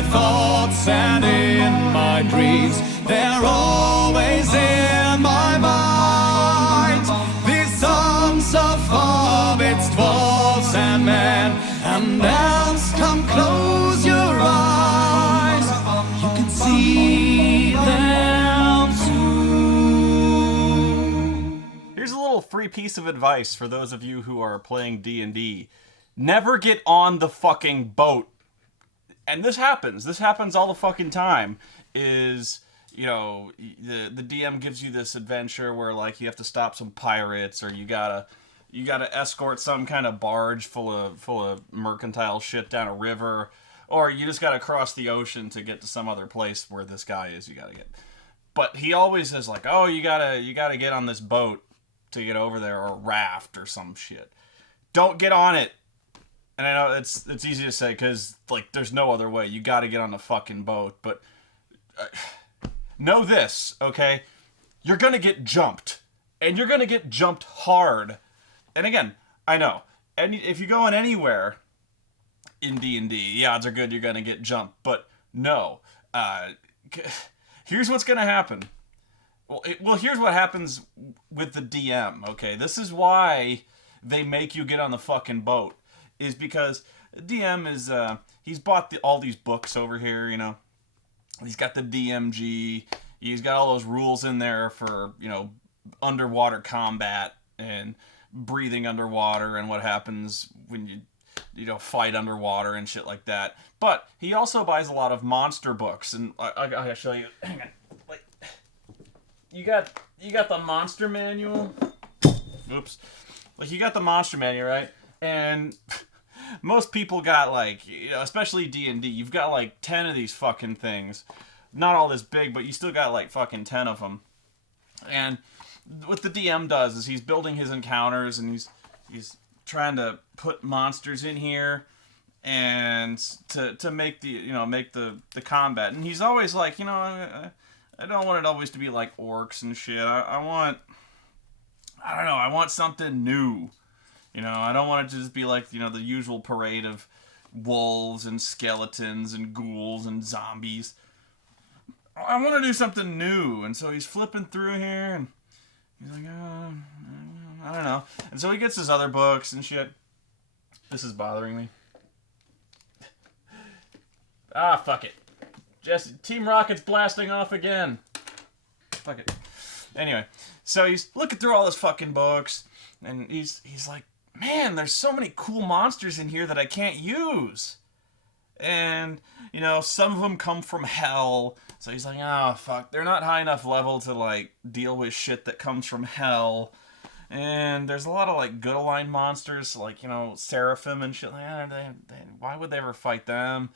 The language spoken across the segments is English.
my thoughts and in my dreams. They're always in my mind. These songs of hobbits, dwarves, and men, and elves, come close your eyes. You can see them too. Here's a little free piece of advice for those of you who are playing D&D. Never get on the fucking boat. And this happens all the fucking time, is, you know, the DM gives you this adventure where, like, you have to stop some pirates, or you gotta escort some kind of barge full of mercantile shit down a river, or you just gotta cross the ocean to get to some other place where this guy is you gotta get. But he always is like, oh, you gotta get on this boat to get over there, or raft or some shit. Don't get on it. And I know it's easy to say because, like, there's no other way. You got to get on the fucking boat. But know this, okay? You're going to get jumped. And you're going to get jumped hard. And again, I know. And if you're going anywhere in D&D, the odds are good you're going to get jumped. But no. Here's what's going to happen. Well, here's what happens with the DM, okay? This is why they make you get on the fucking boat. Is because DM is, he's bought all these books over here, you know. He's got the DMG. He's got all those rules in there for, you know, underwater combat and breathing underwater and what happens when you know, fight underwater and shit like that. But he also buys a lot of monster books, and I gotta show you. Hang on. Like, you got the monster manual. Oops. Like, you got the monster manual, right? And most people got, like, you know, especially D&D, you've got like 10 of these fucking things. Not all this big, but you still got like fucking 10 of them. And what the DM does is he's building his encounters, and he's trying to put monsters in here and to make the combat. And he's always like, you know, I don't want it always to be like orcs and shit. I want something new. You know, I don't want it to just be like, you know, the usual parade of wolves and skeletons and ghouls and zombies. I want to do something new. And so he's flipping through here, and he's like, I don't know. And so he gets his other books and shit. This is bothering me. Fuck it. Jesse, Team Rocket's blasting off again. Fuck it. Anyway, so he's looking through all his fucking books, and he's like, man, there's so many cool monsters in here that I can't use. And, you know, some of them come from hell. So he's like, oh, fuck. They're not high enough level to, like, deal with shit that comes from hell. And there's a lot of, like, good aligned monsters, like, you know, Seraphim and shit. Why would they ever fight them?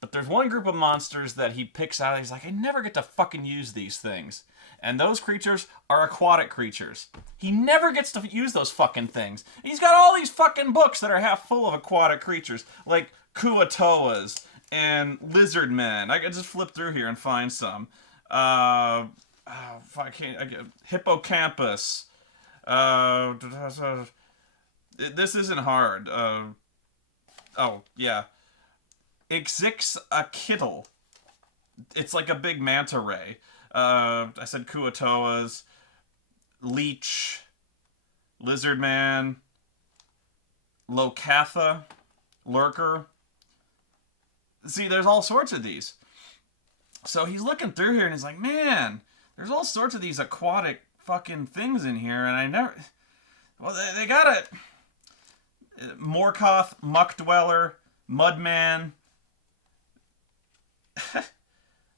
But there's one group of monsters that he picks out. He's like, I never get to fucking use these things. And those creatures are aquatic creatures. He never gets to use those fucking things. He's got all these fucking books that are half full of aquatic creatures, like Kuatoas and lizard men. I can just flip through here and find some. Hippocampus. This isn't hard. Oh, yeah. Ixixakitl. It's like a big manta ray. I said Kuatoas, Leech, Lizard Man, Locatha, Lurker. See, there's all sorts of these. So he's looking through here and he's like, man, there's all sorts of these aquatic fucking things in here, and I never... Well, they got it. Morkoth, Muck Dweller, Mudman...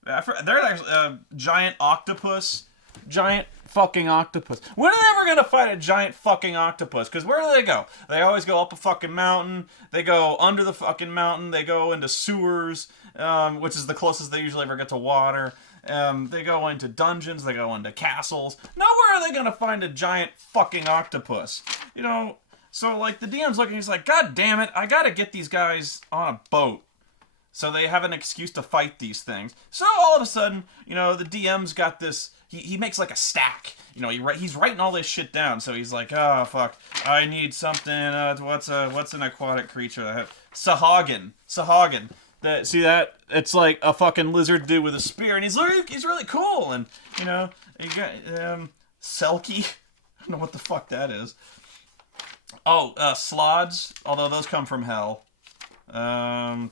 They're actually giant octopus. Giant fucking octopus. When are they ever gonna fight a giant fucking octopus? Because where do they go? They always go up a fucking mountain. They go under the fucking mountain. They go into sewers, which is the closest they usually ever get to water. They go into dungeons. They go into castles. Nowhere are they gonna find a giant fucking octopus. You know, so like the DM's looking, he's like, God damn it, I gotta get these guys on a boat. So they have an excuse to fight these things. So all of a sudden, you know, the DM's got this... He makes like a stack. You know, he's writing all this shit down. So he's like, oh, fuck. I need something. What's an aquatic creature? Sahagin. See that? It's like a fucking lizard dude with a spear, and he's really cool. And you know, you got Selkie. I don't know what the fuck that is. Oh, Slods. Although those come from hell. I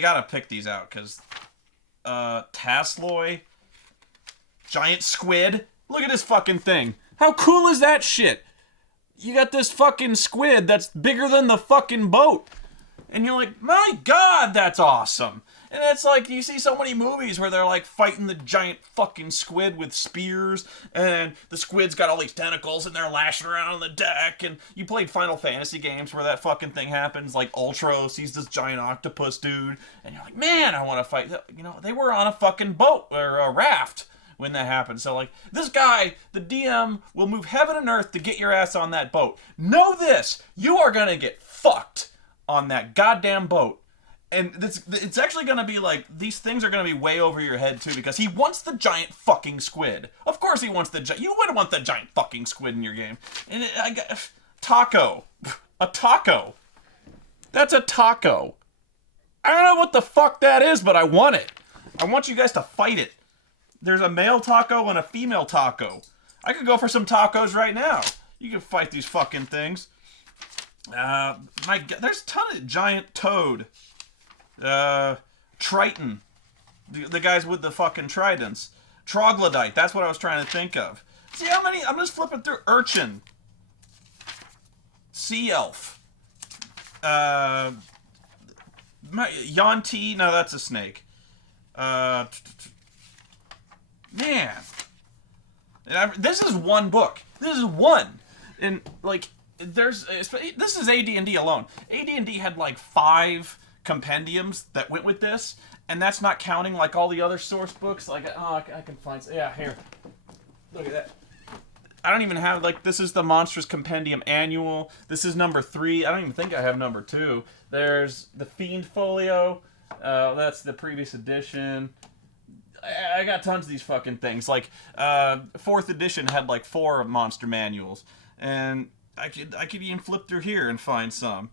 gotta pick these out because Tasloy, giant squid. Look at this fucking thing. How cool is that shit? You got this fucking squid that's bigger than the fucking boat. And you're like, my God, that's awesome. And it's like, you see so many movies where they're like fighting the giant fucking squid with spears, and the squid's got all these tentacles and they're lashing around on the deck. And you played Final Fantasy games where that fucking thing happens, like Ultro sees this giant octopus dude, and you're like, man, I want to fight. You know, they were on a fucking boat or a raft when that happened. So like, this guy, the DM, will move heaven and earth to get your ass on that boat. Know this, you are gonna get fucked on that goddamn boat. And it's actually gonna be like, these things are gonna be way over your head too, because he wants the giant fucking squid. Of course he wants you wouldn't want the giant fucking squid in your game. And I got taco. A taco. That's a taco. I don't know what the fuck that is, but I want it. I want you guys to fight it. There's a male taco and a female taco. I could go for some tacos right now. You can fight these fucking things. My God, there's a ton of giant toad. Triton. The guys with the fucking tridents. Troglodyte, that's what I was trying to think of. See how many? I'm just flipping through. Urchin. Sea elf. Yonti, no, that's a snake. Man. This is one book. This is one. And, like, this is AD&D alone. AD&D had, like, 5 compendiums that went with this, and that's not counting, like, all the other source books. Like, I can find... Yeah, here. Look at that. I don't even have, like, this is the Monstrous Compendium Annual. This is number 3. I don't even think I have number 2. There's the Fiend Folio. That's the previous edition. I got tons of these fucking things. Like, 4th edition had, like, 4 monster manuals. And I could even flip through here and find some.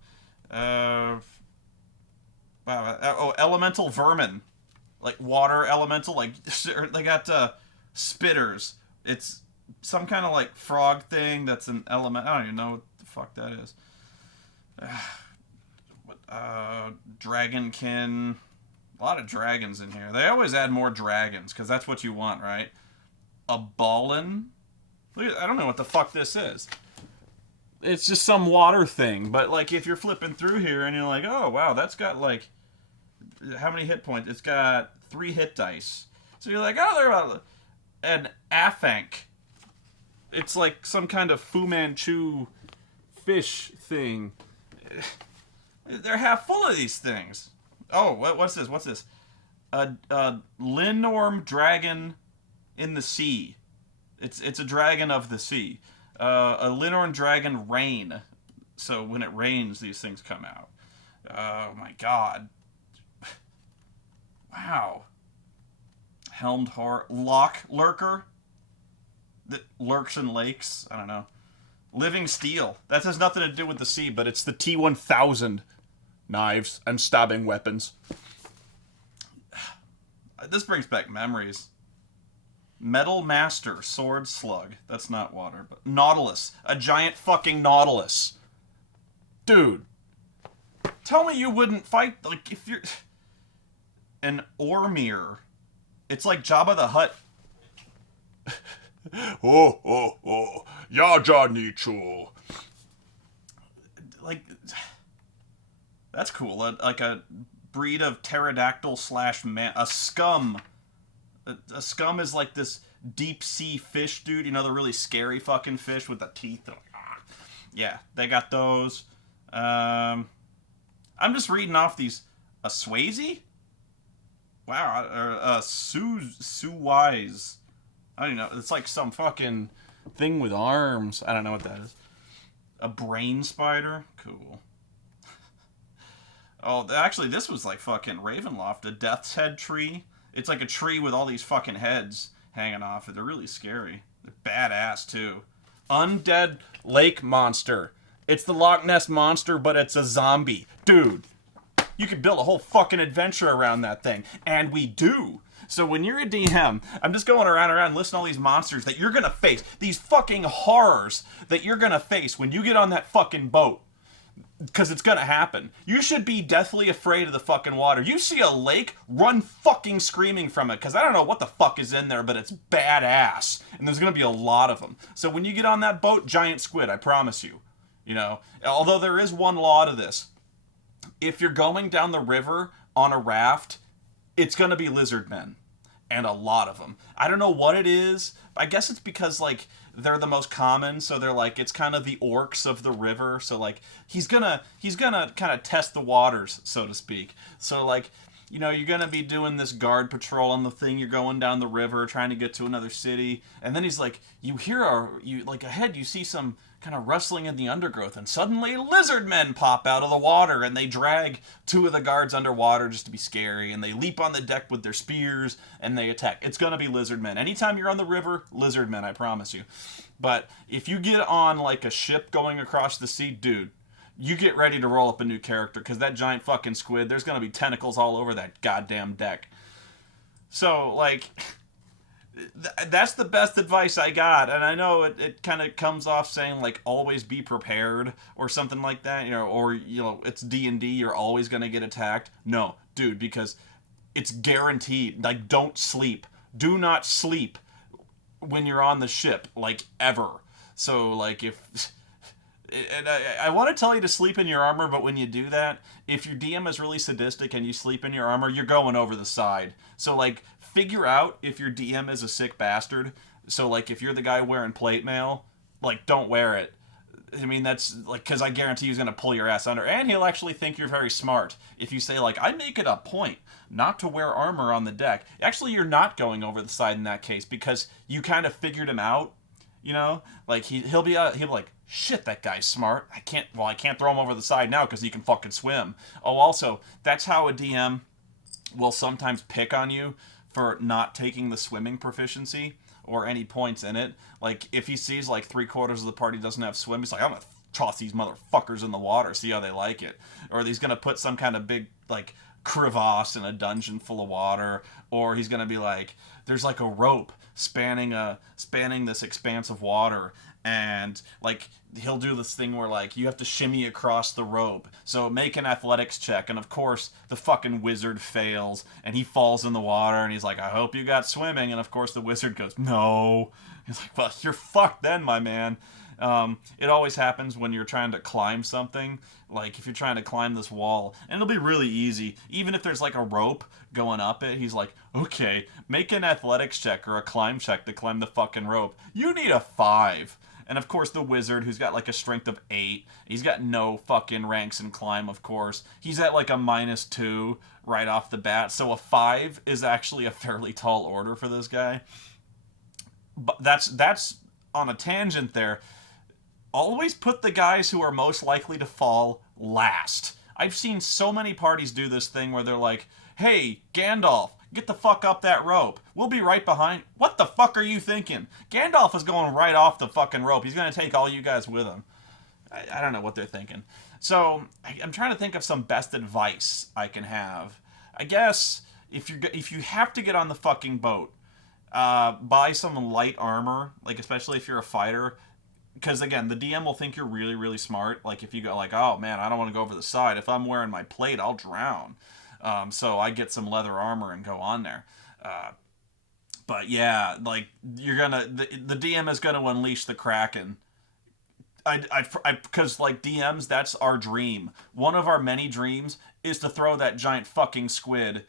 Elemental vermin. Like, water elemental. Like, they got, spitters. It's some kind of, like, frog thing that's an element. I don't even know what the fuck that is. Dragonkin. A lot of dragons in here. They always add more dragons, because that's what you want, right? A ballin? Look at, I don't know what the fuck this is. It's just some water thing, but, like, if you're flipping through here and you're like, oh, wow, that's got, like, how many hit points? It's got 3 hit dice. So you're like, oh, they're about an Afank. It's like some kind of Fu Manchu fish thing. They're half full of these things. Oh, what's this? What's this? A Linorm dragon in the sea. It's a dragon of the sea. A Linorm dragon rain. So when it rains, these things come out. Oh my God. Wow. Helmed Horror. Lock Lurker. That lurks in lakes. I don't know. Living Steel. That has nothing to do with the sea, but it's the T-1000. Knives and stabbing weapons. This brings back memories. Metal Master, Sword Slug. That's not water, but Nautilus. A giant fucking Nautilus. Dude. Tell me you wouldn't fight, like, if you're... An Ormir. It's like Jabba the Hutt. Yaja Nichu. Like... That's cool. Like a breed of pterodactyl / man. A scum. A scum is like this deep sea fish, dude. You know, the really scary fucking fish with the teeth. Like, ah. Yeah, they got those. I'm just reading off these. A Swayze? Wow. Or Suwise. I don't know. It's like some fucking thing with arms. I don't know what that is. A brain spider? Cool. Oh, actually, this was like fucking Ravenloft, a Death's Head tree. It's like a tree with all these fucking heads hanging off it. They're really scary. They're badass, too. Undead Lake Monster. It's the Loch Ness Monster, but it's a zombie. Dude. You could build a whole fucking adventure around that thing. And we do. So when you're a DM, I'm just going around listing all these monsters that you're gonna face. These fucking horrors that you're gonna face when you get on that fucking boat. Because it's gonna happen. You should be deathly afraid of the fucking water. You see a lake, run fucking screaming from it. Because I don't know what the fuck is in there, but it's badass. And there's gonna be a lot of them. So when you get on that boat, giant squid, I promise you. You know, although there is one law to this. If you're going down the river on a raft, it's gonna be lizard men. And a lot of them. I don't know what it is. I guess it's because, like, they're the most common, so they're like, it's kind of the orcs of the river. So, like, he's gonna kind of test the waters, so to speak. So, like, you know, you're gonna be doing this guard patrol on the thing. You're going down the river, trying to get to another city, and then he's like, you hear like ahead, you see some kind of rustling in the undergrowth, and suddenly lizard men pop out of the water, and they drag two of the guards underwater just to be scary, and they leap on the deck with their spears, and they attack. It's gonna be lizard men. Anytime you're on the river, lizard men, I promise you. But if you get on, like, a ship going across the sea, dude, you get ready to roll up a new character, because that giant fucking squid, there's gonna be tentacles all over that goddamn deck. So, like... that's the best advice I got, and I know it kind of comes off saying, like, always be prepared or something like that, you know, or, you know, it's D&D, you're always gonna get attacked. No, dude, because it's guaranteed. Like, don't sleep. Do not sleep when you're on the ship, like, ever. So, like, if... And I want to tell you to sleep in your armor, but when you do that, if your DM is really sadistic and you sleep in your armor, you're going over the side. So, like, figure out if your DM is a sick bastard. So, like, if you're the guy wearing plate mail, like, don't wear it. I mean, that's, like, because I guarantee he's going to pull your ass under. And he'll actually think you're very smart. If you say, like, I make it a point not to wear armor on the deck. Actually, you're not going over the side in that case, because you kind of figured him out. You know, like, he'll be like, shit, that guy's smart. I can't throw him over the side now because he can fucking swim. Oh, also, that's how a DM will sometimes pick on you for not taking the swimming proficiency or any points in it. Like, if he sees, like, 3/4 of the party doesn't have swim, he's like, I'm gonna toss these motherfuckers in the water, see how they like it. Or he's gonna put some kind of big, like, crevasse in a dungeon full of water, or he's gonna be like, there's, like, a rope spanning this expanse of water, and, like, he'll do this thing where, like, you have to shimmy across the rope. So make an athletics check, and of course the fucking wizard fails, and he falls in the water, and he's like, I hope you got swimming, and of course the wizard goes, no. He's like, well, you're fucked then, my man. It always happens when you're trying to climb something. Like, if you're trying to climb this wall, and it'll be really easy, even if there's, like, a rope going up it, he's like, okay, make an athletics check or a climb check to climb the fucking rope. You need a 5. And of course the wizard, who's got, like, a strength of 8, he's got no fucking ranks in climb, of course. He's at, like, a -2 right off the bat, so a 5 is actually a fairly tall order for this guy. But that's on a tangent there. Always put the guys who are most likely to fall last. I've seen so many parties do this thing where they're like, hey, Gandalf, get the fuck up that rope. We'll be right behind. What the fuck are you thinking? Gandalf is going right off the fucking rope. He's going to take all you guys with him. I don't know what they're thinking. So I'm trying to think of some best advice I can have. I guess if you have to get on the fucking boat, buy some light armor, like, especially if you're a fighter. Because, again, the DM will think you're really, really smart. Like, if you go, like, oh, man, I don't want to go over the side. If I'm wearing my plate, I'll drown. So I get some leather armor and go on there. But, yeah, like, you're going to... The DM is going to unleash the Kraken. Because, like, DMs, that's our dream. One of our many dreams is to throw that giant fucking squid,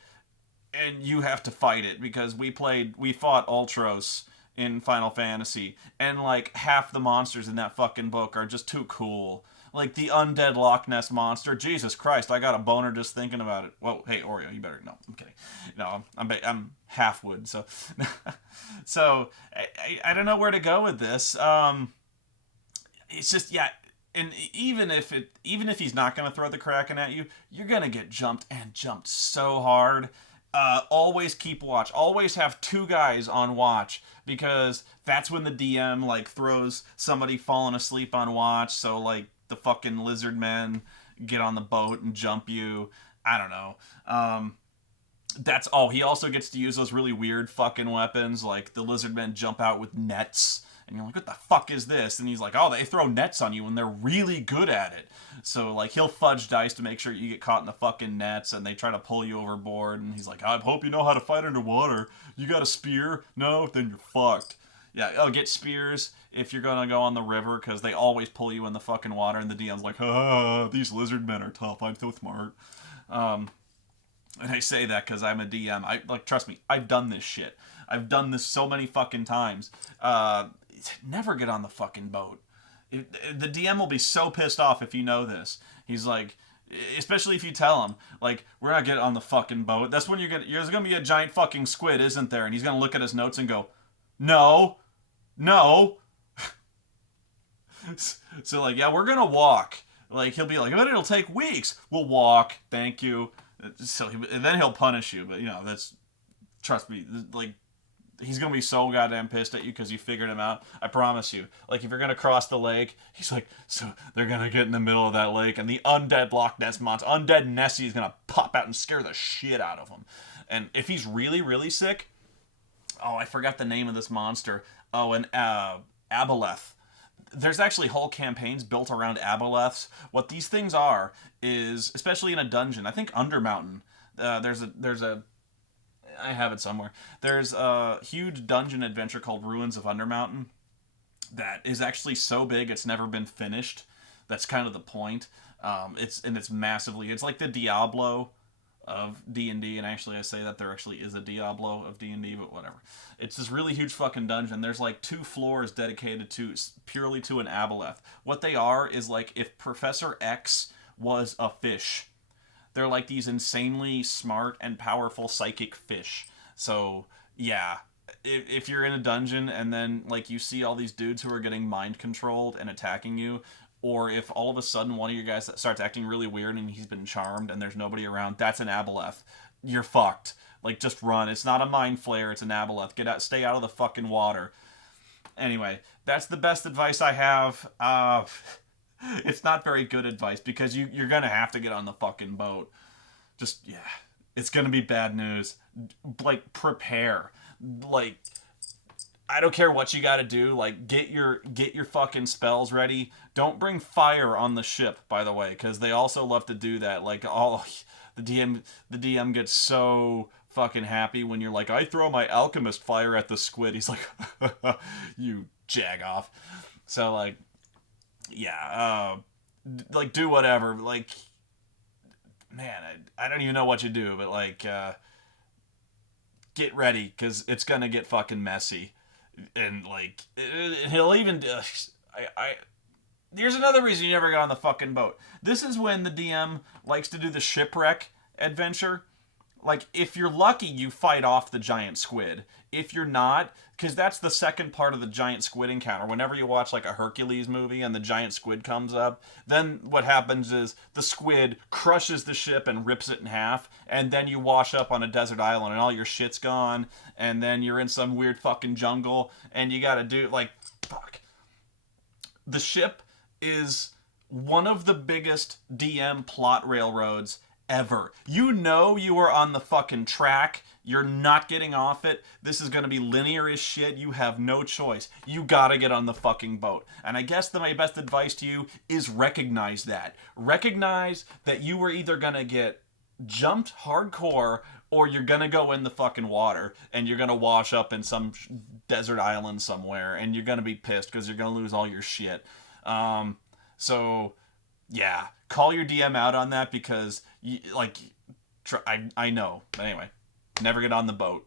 and you have to fight it. Because we fought Ultros in Final Fantasy, and, like, half the monsters in that fucking book are just too cool. Like, the undead Loch Ness monster. Jesus Christ, I got a boner just thinking about it. Whoa, hey, Oreo, you better... No, I'm kidding. No, I'm half wood, so... So, I don't know where to go with this. It's just, yeah... And even if he's not going to throw the Kraken at you, you're going to get jumped, and jumped so hard. Always keep watch. Always have 2 guys on watch, because that's when the DM, like, throws somebody falling asleep on watch, so, like, the fucking lizard men get on the boat and jump you. I don't know. That's all. He also gets to use those really weird fucking weapons, like the lizard men jump out with nets, and you're like, what the fuck is this? And he's like, oh, they throw nets on you, and they're really good at it. So, like, he'll fudge dice to make sure you get caught in the fucking nets, and they try to pull you overboard, and he's like, I hope you know how to fight underwater. You got a spear? No? Then you're fucked. Yeah, get spears if you're gonna go on the river, because they always pull you in the fucking water, and the DM's like, these lizard men are tough, I'm so smart. And I say that because I'm a DM. Trust me, I've done this shit. I've done this so many fucking times. Never get on the fucking boat. The DM will be so pissed off if you know this. He's like, especially if you tell him, like, we're not getting on the fucking boat. That's when there's gonna be a giant fucking squid, isn't there? And he's gonna look at his notes and go, no. So, like, yeah, we're gonna walk. Like, he'll be like, I bet it'll take weeks. We'll walk. Thank you. So and then he'll punish you, but that's, trust me, like, he's gonna be so goddamn pissed at you because you figured him out. I promise you. Like, if you're gonna cross the lake, he's like, so they're gonna get in the middle of that lake, and the undead Loch Ness monster, undead Nessie, is gonna pop out and scare the shit out of him. And if he's really, really sick, oh, I forgot the name of this monster. Oh, an Aboleth. There's actually whole campaigns built around aboleths. What these things are is, especially in a dungeon, I think Undermountain, there's a I have it somewhere. There's a huge dungeon adventure called Ruins of Undermountain that is actually so big it's never been finished. That's kind of the point. It's massively, it's like the Diablo of D&D, and actually I say that there actually is a Diablo of D&D, but whatever. It's this really huge fucking dungeon. There's like 2 floors dedicated to purely to an aboleth. What they are is like if Professor X was a fish. They're like these insanely smart and powerful psychic fish. So, yeah, if you're in a dungeon and then like you see all these dudes who are getting mind controlled and attacking you, or if all of a sudden one of your guys starts acting really weird and he's been charmed and there's nobody around, that's an aboleth. You're fucked. Like, just run. It's not a mind flayer, it's an aboleth. Get out, stay out of the fucking water. Anyway, that's the best advice I have. It's not very good advice because you're gonna have to get on the fucking boat. Just, yeah, it's gonna be bad news. Like, prepare. Like, I don't care what you gotta do. Like, get your fucking spells ready. Don't bring fire on the ship, by the way, because they also love to do that. Like, the DM gets so fucking happy when you're like, I throw my alchemist fire at the squid. He's like, you jag off. So, like, yeah, like, do whatever. Like, man, I don't even know what you do, but like, get ready, because it's gonna get fucking messy. And like, he'll even here's another reason you never got on the fucking boat. This is when the DM likes to do the shipwreck adventure. Like, if you're lucky, you fight off the giant squid. If you're not, because that's the second part of the giant squid encounter. Whenever you watch like a Hercules movie and the giant squid comes up, then what happens is the squid crushes the ship and rips it in half, and then you wash up on a desert island and all your shit's gone, and then you're in some weird fucking jungle, and you gotta do, like, fuck. The ship is one of the biggest DM plot railroads ever. You know you are on the fucking track. You're not getting off it. This is going to be linear as shit. You have no choice. You gotta get on the fucking boat. And I guess my best advice to you is recognize that. Recognize that you were either going to get jumped hardcore or you're going to go in the fucking water and you're going to wash up in some desert island somewhere and you're going to be pissed because you're going to lose all your shit. So, yeah, call your DM out on that because, I know. But anyway, never get on the boat.